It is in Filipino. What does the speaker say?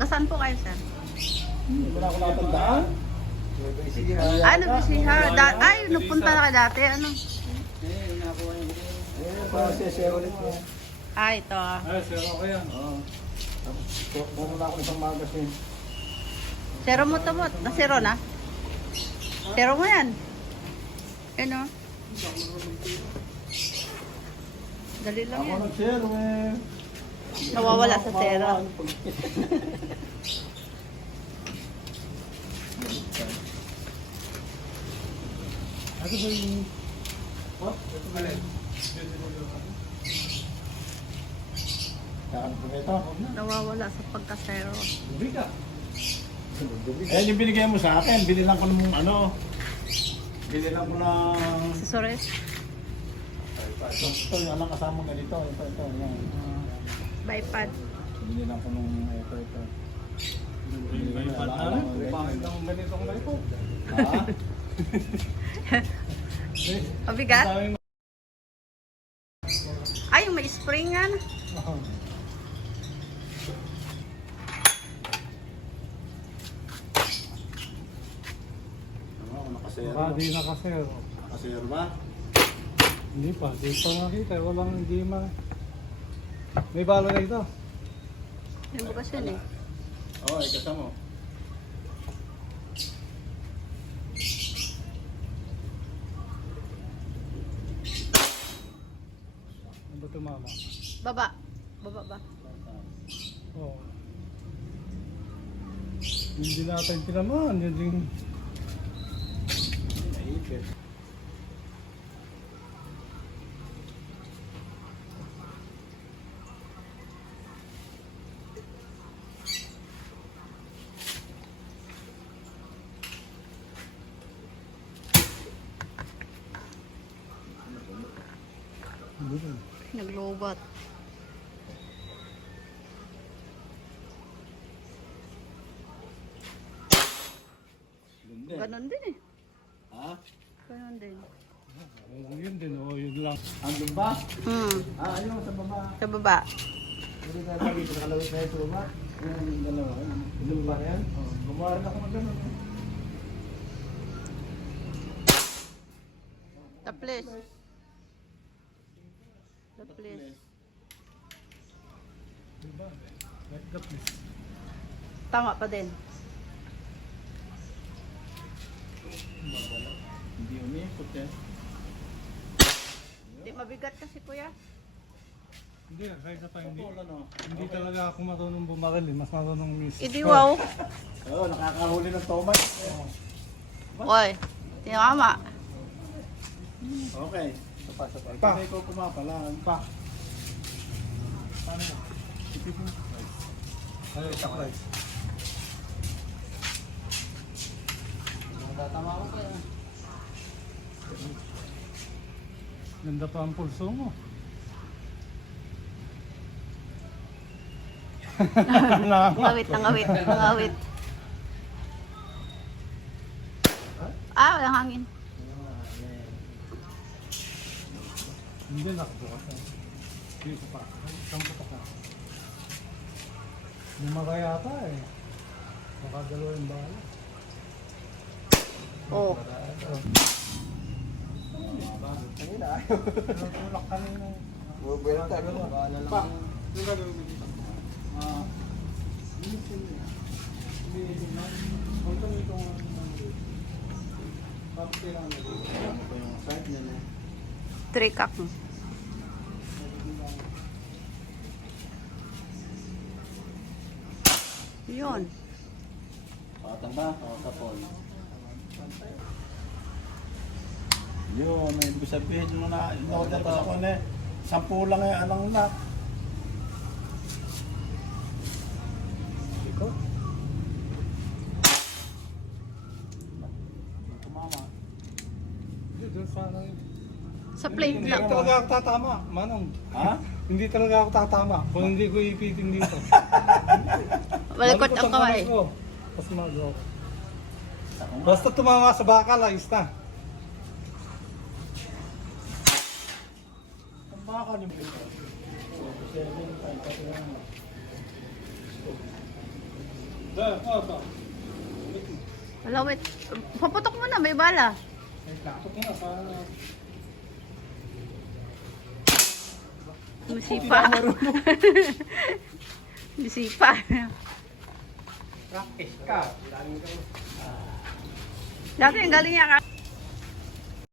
Taga saan po kayo, sir? Hindi mo na ako natandaan. Ano ba siya? Ay, nagpunta na kayo dati. Ano? Sir ulit mo. Ah, ito. Ay, sir, okay yan. Oo. Tapos, puno na ako isang magazine. Zero mo to mo. Nasiro na? Zero mo yan. Yan o. Dali lang Ako yan. nag-share, eh. Nawawala sa zero. Ano ba yung... What? Ito ba rin? Saan po ito? Nawawala sa pagka-zero. Hindi ka. Eh, yung binigay mo sa akin, binilang ko ng ano, binilang ko ng... Accessories. Ito, yung alang kasama ganito, ito, yan. Bipad. Binilang ko ng ito. May panarin. Bakit ang ganitong ganito? Ha? Pabigat? Ay, yung may spring yan. Ano, nakasero. Baka di na kasi. Nakasero ba? Hindi pa. Di pa nakita. Walang hindi ma... May bala na ito. Yung bukas yun eh. Oo, ay kasama. Ano ba tumama? Baba. Baba ba? Oo. Hindi natin tinamaan. Yun din. Naipit. Naglobat. Ganda. Ganon din eh. Ha? Ganon din. Yun din. Oo, yun lang. Andun ba? Hmm. Ayun, sa baba. Sa baba. Hindi ka lagi, nakalawit na ito ba? Yan, yung dalawa. Andun ba yan? Oo. Gumawa rin ako ng ganun. Taples. Taples. Diba? Like the place. Tama pa din. Hindi umikot yan. Hindi mabigat kasi kuya. Hindi, kahit pa hindi. Putol, ano? Hindi talaga ako marunong bumaril. Mas marunong miss. Idi wow. Oo, nakakahuli ng tomat. Oy. Tinama. Okay. Isa pa. Pa. Hindi ko pumapala. Pa. Paano yan? Ipipin. Ano yung surprise? Tatama ko kaya. Ganda pa ang pulso mo. Ngawit na ngawit. Ngawit. Ah, walang hangin. Hindi nakabukas na. Dito pa. Isang putok na. Lima ka yata eh. Baka dalawa yung bala. Oh. Kanina ayaw. Tulak kanina. Bubenta ka na. Pa. Yung gagawin ko dito. Ano pa yung side niya na? Trikak. Yun. Patang ba? O, tapon. Yun, ibig sabihin mo na, in-order ko sa kanya, 10 lang yung alang lock. Ito? Tumama. Hindi, doon sana yun. Sa plate Hindi lang. talaga ako tatama, Manong. Ha? Hindi talaga ako tatama kung hindi ko ipitin dito. Malikot ang kamay. Tapos mag-go. Basta tumama sa bakal, ayos na. Ang baka yung pito. Ito. Wala, wait. Paputok mo na, may bala. Ito na para... Masipa. Masipa. Practice ka. Dati ang galing niya ka.